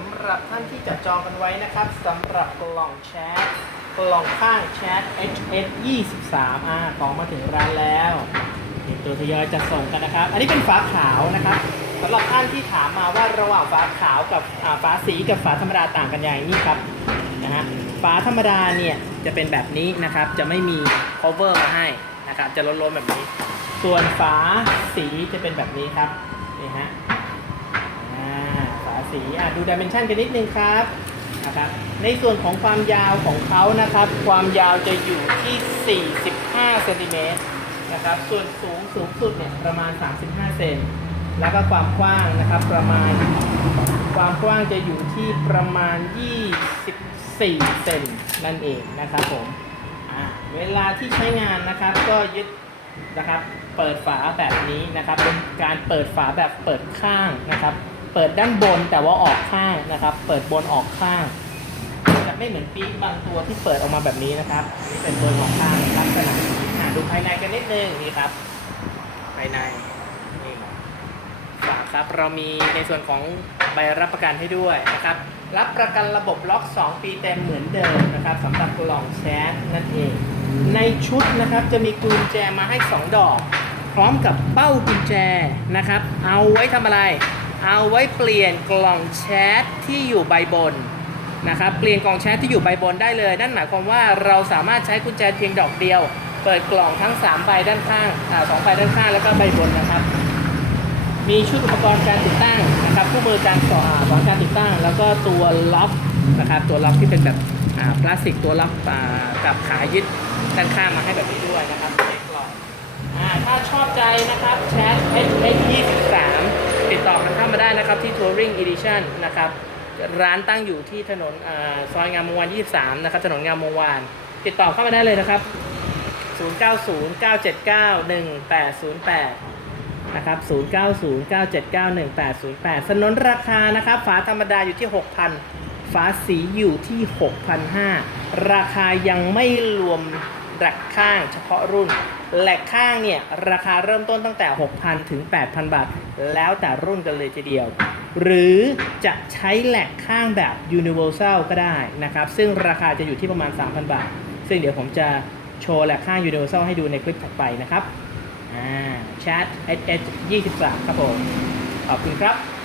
ำหรับท่านที่จะจองกันไว้นะครับสำหรับกล่องแชทกล่องข้างแชท HS 23อ่าของมาถึงร้านแล้วเดี๋ยวตัวทยอยจะส่งกันนะครับ อันนี้เป็นฝาขาวนะครับสำหรับท่านที่ถามมาว่าระหว่างฝาขาวกับอ่าฝาสีกับฝาธรรมดาต่างกันยังไงนี่ครับนะฮะฝาธรรมดาเนี่ยจะเป็นแบบนี้นะครับ จะไม่มี cover มาให้นะครับ จะล้นๆแบบนี้ ส่วนฝาสีจะเป็นแบบนี้ครับนี่ฮะ สีอะดูดิเมนชันกันนิดนึงครับนะครับ ในส่วนของความยาวของเขานะครับ ความยาวจะอยู่ที่ 45เซนติเมตรนะครับ ส่วนสูงสูงสุดเนี่ยประมาณ 35 เซนแล้วก็ความกว้างนะครับประมาณ ความกว้างจะอยู่ที่ประมาณ 24 เซนนั่นเองนะครับผมเวลาที่ใช้งานนะครับก็ยึดนะครับเปิดฝาแบบนี้นะครับเป็นการเปิดฝาแบบเปิดข้างนะครับ เปิดด้านบนแต่ว่าออกข้างนะครับ เปิดบนออกข้างจะไม่เหมือนปี๊บบางตัวที่เปิดออกมาแบบนี้นะครับนี่เป็นบนออกข้างลักษณะนี้อะดูภายในกันนิดนึงนี่ครับ ภายในนี่ฝาครับเรามีในส่วนของใบรับประกันให้ด้วยนะครับ รับประกันระบบล็อก 2 ปีเต็มเหมือนเดิมนะครับสำหรับกล่องแชทนั่นเอง ในชุดนะครับจะมีกุญแจมาให้ 2 ดอก พร้อมกับเป้ากุญแจนะครับ เอาไว้ทำอะไร เอาไว้เปลี่ยนกล่องแชทที่อยู่ใบบนนะครับ เปลี่ยนกล่องแชทที่อยู่ใบบนได้เลย นั่นหมายความว่าเราสามารถใช้กุญแจเพียงดอกเดียว เปิดกล่องทั้ง3ใบด้านข้างอ่าสองใบด้านข้างแล้วก็ใบบนนะครับ มีชุดอุปกรณ์การติดตั้งนะครับคู่มือการสอนสอนการติดตั้ง แล้วก็ตัวล็อกนะครับ ตัวล็อกที่เป็นแบบอ่าพลาสติกตัวล็อกกับขายึดด้านข้างมาให้แบบนี้ด้วยนะครับในกล่องอถ้าชอบใจนะครับแชท HX 23 ติดต่อกันเข้ามาได้นะครับที่ Touring Edition นะครับร้านตั้งอยู่ที่ถนนอซอยงามวงวาน 23 นะครับ ถนนงามวงวาน ติดต่อเข้ามาได้เลยนะครับ 0909791808 นะครับ 0909791808 สนนราคานะครับ ฝาธรรมดาอยู่ที่ 6,000 ฝาสีอยู่ที่ 6,500 ราคายังไม่รวม แหลกข้างเฉพาะรุ่น แหลกข้างเนี่ยราคาเริ่มต้นตั้งแต่ 6,000 ถึง 8,000 บาท แล้วแต่รุ่นกันเลยทีเดียว หรือจะใช้แหลกข้างแบบ Universal ก็ได้นะครับ ซึ่งราคาจะอยู่ที่ประมาณ 3,000 บาท ซึ่งเดี๋ยวผมจะโชว์แหลกข้าง Universal ให้ดูในคลิปถัดไปนะครับ อ่า chat h h 23 ครับผม ขอบคุณครับ